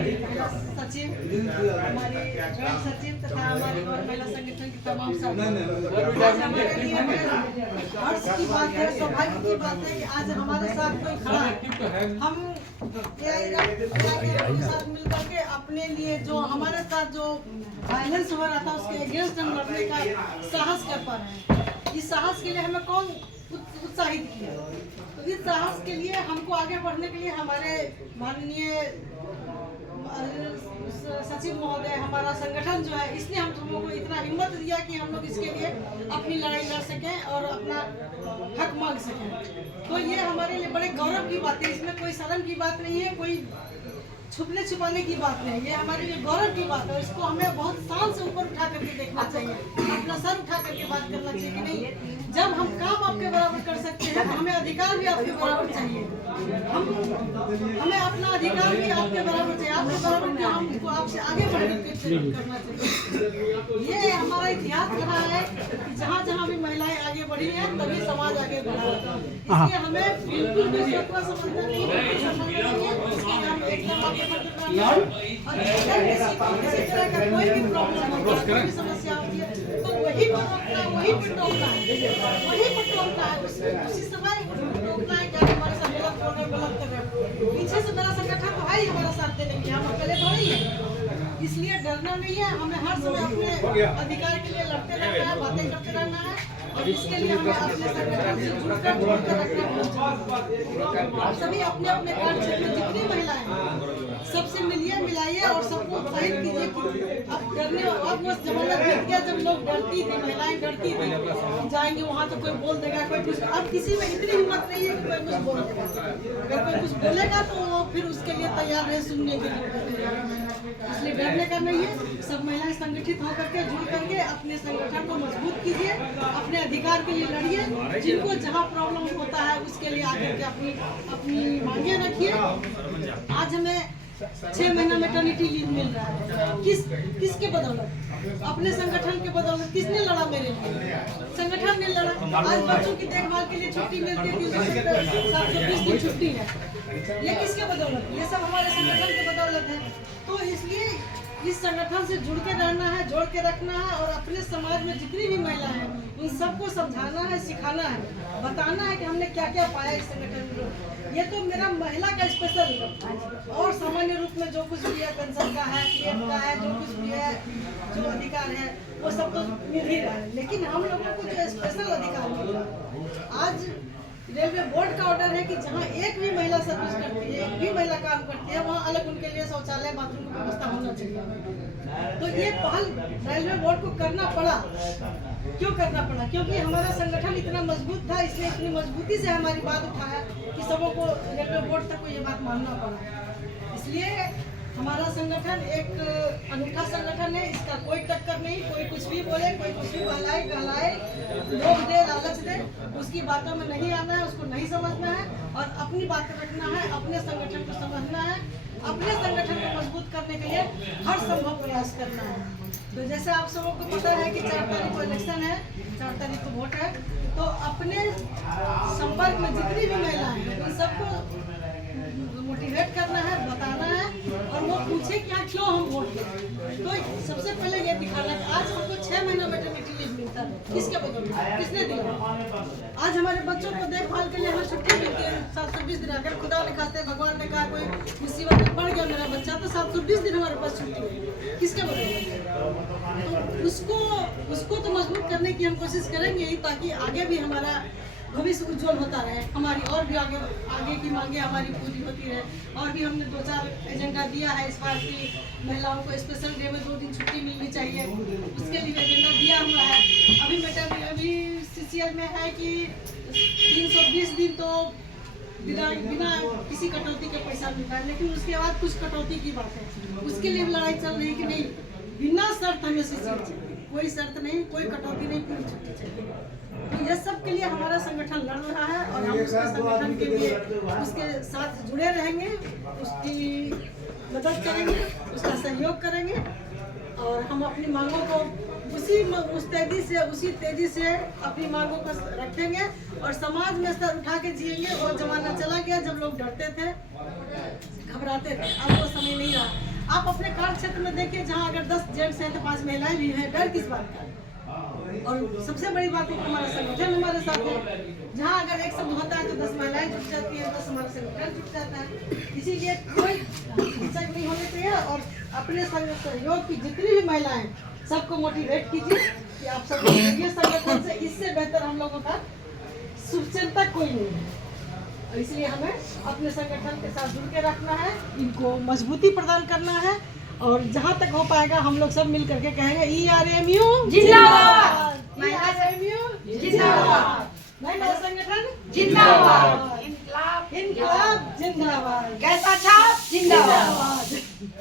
सचिव, हमारी जॉइंट सचिव तथा हमारे और महिला संगठन की तमाम साथी, आज हमारे लिए हर्ष की बात है, सौभाग्य की बात है कि आज हमारे साथ कोई खड़ा है। हम के साथ मिलकर के अपने लिए जो हमारे साथ जो वायलेंस हो रहा था उसके अगेंस्ट हम लड़ने का साहस कर पा रहे हैं। इस साहस के लिए हमें कौन उत्साहित किया? तो इस साहस के लिए हमको आगे बढ़ने के लिए हमारे माननीय सचिव महोदय, हमारा संगठन जो है, इसने हम लोगों को इतना हिम्मत दिया कि हम लोग इसके लिए अपनी लड़ाई लड़ सकें और अपना हक मांग सकें। तो ये हमारे लिए बड़े गौरव की बात है, इसमें कोई शर्म की बात नहीं है, कोई छुपने छुपाने की बात नहीं, ये हमारे लिए गौरव की बात है। इसको हमें बहुत शान से ऊपर उठा करके देखना चाहिए, अपना सर उठा करके बात करना चाहिए कि नहीं, जब हम काम आपके बराबर कर सकते हैं तो हमें अधिकार भी आपके बराबर चाहिए। हमें अपना अधिकार भी आपके बराबर चाहिए, आपके बराबर भी हमको आपसे आगे बढ़ करके करना चाहिए। ये हमारा इतिहास रहा है कि जहाँ जहाँ भी महिलाएं आगे बढ़ी हैं तभी समाज आगे बढ़ा है। इसलिए हमें बिल्कुल भी समझना नहीं है, हम एकदम किसी तरह का कोई भी प्रॉब्लम होता है, कोई भी समस्या होती है तो वही पर टोकना है, उसी समय टोकना है कि हमारे साथ गलत कर रहे हैं। पीछे से मेरा संगठन तो है ही हमारा साथ देने के लिए, हम अकेले थोड़ी है, इसलिए डरना नहीं है। हमें हर समय अपने अधिकार के लिए लड़ते रहना है, बातें करते रहना है और इसके लिए हमें अपने संगठन से जुड़कर रखना है। सभी अपने अपने कार्य क्षेत्र में जितनी महिलाएं हैं सबसे मिलिए, मिलाइए और सबको उत्साहित कीजिए कि अब डरने अब वो जमाना बीत गया जब लोग डरती थी, महिलाएं डरती थी, जाएंगे वहाँ तो कोई बोल देगा, कोई कुछ। अब किसी में इतनी हिम्मत नहीं है कि कोई कुछ बोल देगा। अगर कोई कुछ बोलेगा तो फिर उसके लिए तैयार है सुनने के लिए, इसलिए डरने का नहीं है। सब महिलाएं संगठित होकर के जुड़ करके अपने संगठन को मजबूत कीजिए, अपने अधिकार के लिए लड़िए, जिनको जहाँ प्रॉब्लम होता है उसके लिए आकर के अपनी मांगे रखिए। आज हमें 6 महीना मैटरनिटी लीव मिल रहा है, किसके बदौलत? अपने संगठन के बदौलत। किसने लड़ा मेरे लिए? संगठन ने लड़ा। आज बच्चों की देखभाल के लिए छुट्टी मिलती है, 720 दिन छुट्टी है, ये किसके बदौलत? ये सब हमारे संगठन के बदौलत है। तो इसलिए इस संगठन से जुड़ के रहना है, जोड़ के रखना है और अपने समाज में जितनी भी महिलाएं हैं उन सबको समझाना है, सिखाना है, बताना है कि हमने क्या क्या पाया इस संगठन में। ये तो मेरा महिला का स्पेशल और सामान्य रूप में जो कुछ भी है, पेंशन का है, पीएफ का है, जो कुछ भी है, जो अधिकार है वो सब तो मिल ही रहा है, लेकिन हम लोगों को जो स्पेशल अधिकार मिल रहा है। आज रेलवे बोर्ड का ऑर्डर है कि जहाँ एक भी महिला सर्विस करती है, एक भी महिला काम करती है, वहाँ अलग उनके लिए शौचालय, बाथरूम की व्यवस्था होना चाहिए। तो ये पहल रेलवे बोर्ड को करना पड़ा। क्यों करना पड़ा? क्योंकि हमारा संगठन इतना मजबूत था, इसलिए इतनी मजबूती से हमारी बात उठाया कि सबों को रेलवे बोर्ड तक को ये बात मानना पड़ा। इसलिए हमारा संगठन एक अनूठा संगठन है, इसका कोई टक्कर नहीं। कोई कुछ भी बोले, कोई कुछ भी बहलाए कहलाए, लोग दे, लालच दे, उसकी बातों में नहीं आना है, उसको नहीं समझना है और अपनी बात रखना है, अपने संगठन को समझना है, अपने संगठन को मजबूत करने के लिए हर संभव प्रयास करना है। तो जैसे आप सबों को पता है कि 4 तारीख को इलेक्शन है, 4 तारीख को वोट है, तो अपने संपर्क में जितनी भी महिलाएं हैं उन सबको मोटिवेट करना है, बताना है और वो पूछे कि हाँ क्यों हम वोट दें। तो सबसे पहले ये दिखाना है। आज हमको 6 महीना मैटरनिटी लीव मिलता है, किसके बदौलत? किसने दिया? आज हमारे बच्चों को देखभाल के लिए हमें छुट्टी मिलती है 720 दिन। अगर खुदा ने खाते भगवान ने कहा कोई मुसीबत में पड़ गया मेरा बच्चा तो 720 दिन हमारे पास छुट्टी है, किसके बदौलत? तो उसको तो मजबूत करने की हम कोशिश करेंगे ही, ताकि आगे भी हमारा भविष्य उज्जवल होता रहे, हमारी और भी आगे की मांगे हमारी पूरी होती रहे। और भी हमने 2-4 एजेंडा दिया है इस बार की महिलाओं को स्पेशल डे में 2 दिन छुट्टी मिलनी चाहिए, उसके लिए एजेंडा दिया हुआ है। अभी सीसीएल में है कि 320 दिन तो बिना किसी कटौती के पैसा मिल रहा है, लेकिन उसके बाद कुछ कटौती की बात है, उसके लिए लड़ाई चल रही कि नहीं, बिना शर्त हमें सीसीएल चाहिए, कोई शर्त नहीं, कोई कटौती नहीं, पूरी छुट्टी चाहिए। तो ये सब के लिए हमारा संगठन लड़ रहा है और हम उसके संगठन के लिए उसके साथ जुड़े रहेंगे, उसकी मदद करेंगे, उसका सहयोग करेंगे और हम अपनी मांगों को उसी तेजी से अपनी मांगों को रखेंगे और समाज में सर उठा के जिएंगे। वो जमाना चला गया जब लोग डरते थे, घबराते थे, अब वो समय नहीं रहा। आप अपने कार्य क्षेत्र में देखिए, जहाँ अगर 10 जेंट्स हैं तो 5 महिलाएं भी हैं, डर किस बात का? और सबसे बड़ी बात है कि हमारा संगठन हमारे साथ है, जहाँ अगर एक शब्द होता है तो 10 महिलाएं जुट जाती हैं, 10 हमारा संगठन जुट जाता है। इसीलिए कोई हिंसक नहीं होने चाहिए और अपने सहयोग की जितनी भी महिलाएं सबको मोटिवेट कीजिए कि आप सब ये संगठन से इससे बेहतर हम लोगों का शुभचिंतक कोई नहीं है। और इसलिए हमें अपने संगठन के साथ जुड़ के रखना है, इनको मजबूती प्रदान करना है और जहाँ तक हो पाएगा हम लोग सब मिल करके कहेंगे ERMU जिंदाबाद, ERMU जिंदाबाद, महिला संगठन जिंदाबाद, इनकलाब जिंदाबाद, कैसा छाप जिंदाबाद।